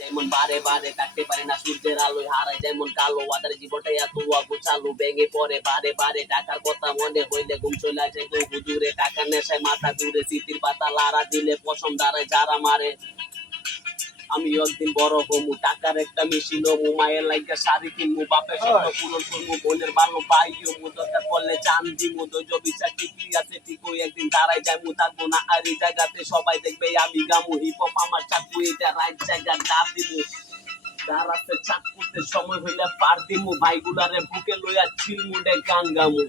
যেমন বারে বারে কাটতে পারে না সূর্যের আলোয় হারায় যেমন কালো আদার জীবনটা এত অগোছালো ভেঙে পড়ে বারে বারে টাকার কথা মনে হইলে ঘুম চলে আসে বহু দূরে টাকার নেশায় মাথা ঘুরে স্মৃতির পাতা লারা দিলে পশম দাঁড়ায় যারা মারে আমি একদিন বড় হমু টাকার একটা মেশিন হমু মায়ের লাইগা শাড়ি কিনবো বাপের স্বপ্ন পূরণ করবো বোনের ভালো পাইও মু দরকার করলে চান দিমু ধৈর্য বিশ্বাস ঠিকই আছে ঠিকই একদিন দাঁড়ায় যাইমু থাকবো না আর এই জায়গাতে সবাই দেখবে আমি গামু হিপ হপ আমার চাকু এটা রাইট জায়গা ডাব দিমু দাঁড়াতে চাক করতে সময় হইলে পার দিমু ভাইগুলারে বুকে লইয়া চিলমুডে গান গামু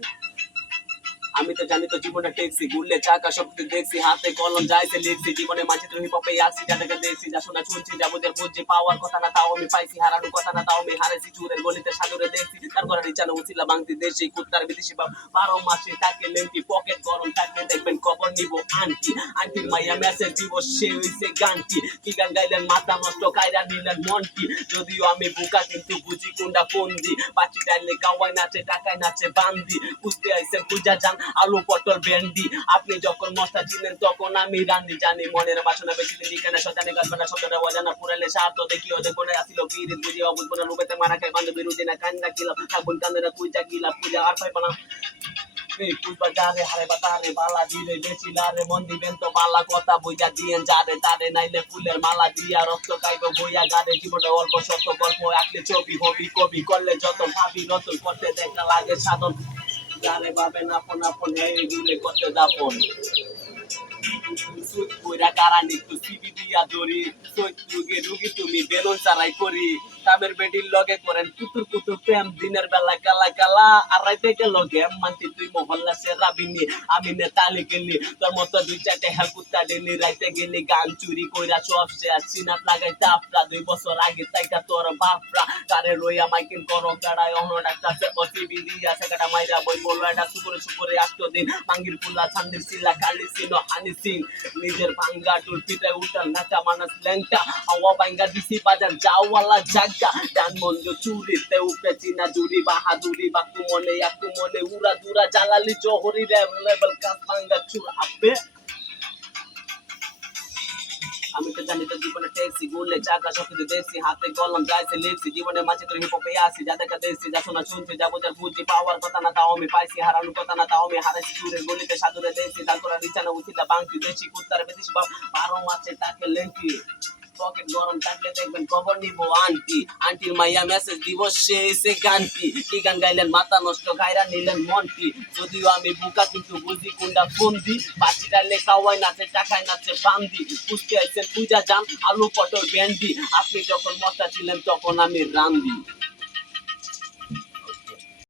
আমি তো জানি তো জীবনটা টেক্সি ঘুরলে চাকা শক্তি দেখছি হাতে কলম যাইছে লিখছি জীবনে মানচিত্র হিপ হপে আসছি যাদেরকে দেখছি যা শোনা শুনছি যাবদের বুঝছি পাওয়ার কথা না তাও আমি পাইছি হারানোর কথা না তাও আমি হারেছি চুরের গলিতে সাগরে দেখছি তার করার ইচ্ছা না উচিলা বাংতি দেশি কুত্তার বিদেশি বাপ 12 মাসে তাকে লেন্টি পকেট গরম থাকলে দেখবেন খবর নিব আন্টির মাইয়া মেসেজ দিব সে হইছে গানটি কি গান গাইলেন মাথা নষ্ট কায়রা নিলেন মনটি যদিও আমি বুকা কিন্তু বুঝি কোনটা ফোন দি বাচ্চি ডাইলে কাওয়াই নাচে টাকায় নাচে বান্দি বুঝতে আইসে পূজা যান আলু পটল ভেন্ডি আপনি যখন মশলা চিনেন তখন আমি রান্দি জানি মনের বাসনা বেশি দিন দিকে না সজানে গাছ বানা শব্দটা অজানা পুরালে স্বার্থ দেখি ওদের কোনে আসিল পিরিত বুঝি অবুঝবো না রূপেতে মারা খাই বান্ধবী রুজি না কান্না কিলাম কাবুন কান্দেরা পূজা গিলা পূজা আর পাইব না বাজারে হারে বাতারে বালা দিলে বেশি লারে মন দিবেন তো বালা কথা বইয়া দিয়েন যারে তারে নাইলে ফুলের মালা দিয়া রক্ত খাইব বইয়া গারে জীবনটা অল্প সত্য গল্প আঁকলে ছবি হবি কবি করলে যত ভাবি নতুন করতে দেখা লাগে সাধন যারে ভাবেন আপন আপন এগুলো করতে যাপন কইরা কারানি তো সিবি দিয়া ধরি চৈত্রুগে রুগী তুমি বেলুন চারাই করি কামের বেডির লগে করেন কুতুর কুতুর প্রেম দিনের বেলা কালা কালা আর রাইতে গেল গেম মানতি তুই মহল্লা সেরা বিনি আমি নেতালি গেলি তোর মতো দুই চারটে হেলকুত্তা ডেলি রাইতে গেলি গান চুরি কইরা সব শেষ সিনাত লাগাইতে আপরা 2 বছর আগে তাইকা তোর বাপরা কারে লইয়া মাইকিং করো কাড়ায় অন্য ডাক্তার ও সিবি দিয়া সেকাটা মাইরা বই বললো এটা সুপুরে সুপুরে 8 দিন মাঙ্গির ফুলা ছান্দির সিলা কালি সিনো হানি সিং নিজের ভাঙ্গা টুলপিতে উঠাল নাচা মানুষ ল্যাংটা হাওয়া ভাঙ্গা দিছি বাজার যাওয়ালা জায়গা ডান মঞ্জ চুরিতে উপরে চিনা জুড়ি বাহাদুরি বাকু মনে উড়া দুরা জালালি জহরি লেভেল কাজ ভাঙ্গা চুর আপে আমি তো জানি তো জীবনে টেক্সি ঘুরলে চাকা শক্তি দেখছি হাতে কলম যাইছে লিখছি জীবনে মাঝে তো হিপ হপে আসি যাদেরকে দেখছি যা শোনা শুনছি যাবো যার বুঝছি পাওয়ার কথা না তাও আমি পাইছি হারানোর কথা না তাও আমি হারাইছি চুরের গলিতে সাধুরে দেখছি তার করার ইচ্ছা না উচিলা বাংতি দেশি কুত্তার বেশি বাপ 12 মাসে তাকে লেঙ্কি পকেট গরম থাকলে দেখবেন খবর নিব আন্টির মাইয়া মেসেজ দিব সে গানটি কি গান গাইলেন মাথা নষ্ট গায়রা নিলেন মনটি যদিও আমি বুকা কিন্তু বুঝি কোনটা ফোন দি বাচ্চি ডাইলে কাওয়াই নাচে টাকায় নাচে বান্দি বুঝতে আইছেন পূজা যান আলু পটল ভেন্ডি আপনি যখন মশলা ছিলেন তখন আমি রান্দি